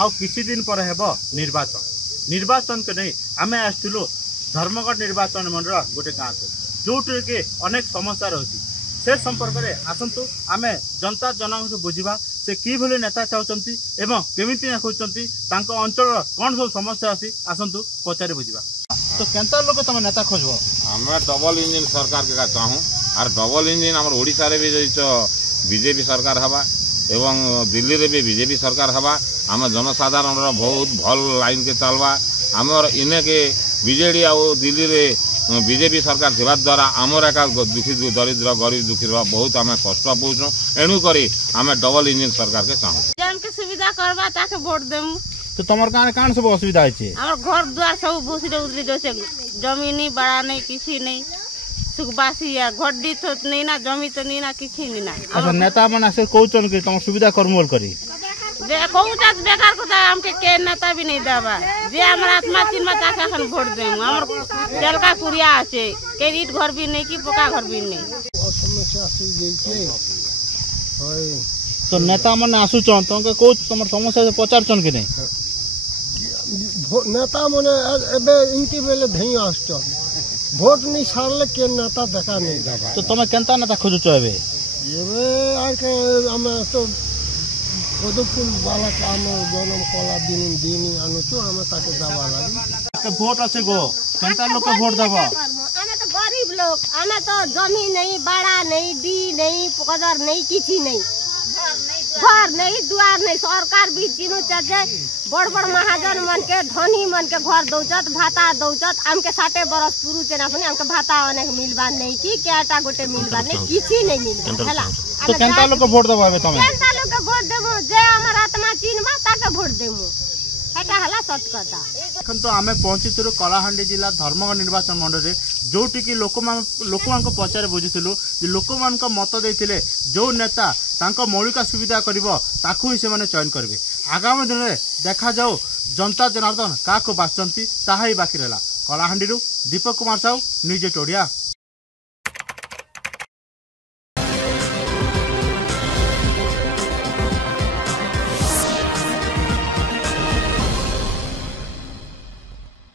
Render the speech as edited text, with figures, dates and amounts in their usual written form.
आउ किछि दिन पर हेबो निर्वाचन निर्वाचन के नहीं आमे आसथिलु धर्मगढ़ निर्वाचन मंडल गोटे गाँव को जोटे के अनेक समस्या रही से संपर्क में आसतु आमे जनता जन बुझा से किभली नेता चाहते एवं केमिति देखुंती अंचल कौन सब समस्या अच्छी आसतु पचारि बुझा तो केंता लोग तुम नेता खोजब आम डबल इंजिन सरकार के चाहूँ आर डबल इंजिन आम ओडिशा रे भी बीजेपी सरकार हवा एवं दिल्ली रे भी बीजेपी सरकार हवा आम जनसाधारण बहुत भल लाइन के चलवा आमर इने के बीजेडी आ दिल्ली रे बीजेपी सरकार थिबा द्वारा आमर एका दुखी दरिद्र गरीब दुखी बहुत आम कष्ट पाऊँ एणुक आम डबल इंजिन सरकार के चाहूँ के सुविधा करवा ताके वोट देमु तो तुम कान सब असुविधा है हमर घर द्वार सब भूसरे उतरी जैसे जमीन नहीं बड़ा नहीं किसी नहीं सुखबासी है घड्डी तो नहीं ना जमी तो नहीं ना किसी नहीं ना अच्छा नेता मन से कहउचन कि तुम सुविधा करमोल करी कहूचा बेकार को हमके के नेता भी नहीं देबा जे हमरा आत्मा चिन्ह ताके अखन वोट देमु हमर तेलका कुरिया আছে के ईट घर भी नहीं कि पका घर भी नहीं समस्या से जैसे तो नेता मन आसुचन तुमके को तुम समस्या से पचारचन कि नहीं नेता मैंने एबे इनकी बेले धई आसचन भोट नहीं सारले के नेता देखा नहीं देबा तो तुम केंता नेता खोजुच एबे एबे आर के हम तो ओदपुर वाला काम जनम कला दिन दिन अनुचो हम ताके जावा लागी के वोट আছে गो केंता लोग के वोट देबा हमें तो गरीब लोग हमें तो जमीन नहीं बड़ा नहीं डी नहीं पकदर नहीं किसी नहीं घर नहीं दुआर नहीं सरकार भी तीनों चाहे बड़ बड़ महाजन मन के धनी मन के घर दौचत भाता दौचत हमके 60 बरस पुरु चेना पनि हमके भाता अनेक मिलबान नहीं कि केटा गोटे मिलबान नहीं किछि नहीं मिलबा हला तो केंता लोग के वोट देबा तमे केंता लोग के वोट देबो जे हमर आत्मा चिन्हबा ताके वोट देमु एटा हला सत कथा एखन तो आमे पहुंचिथिलु कलाहांडी जिला धर्मगढ़ निर्वाचन मंडल रे जोटी की लोक पचारे बुझुथिलु जे लोक मत देथिले जो नेता तांको मौलिक सुविधा करिवो ताकू ही से माने चयन करबे आगामी दिन में देखा जाओ जनता जनार्दन का बाचंती ताहा ही बाकी रहला कलाहांडी दीपक कुमार साहू न्यूज 8 ओडिया।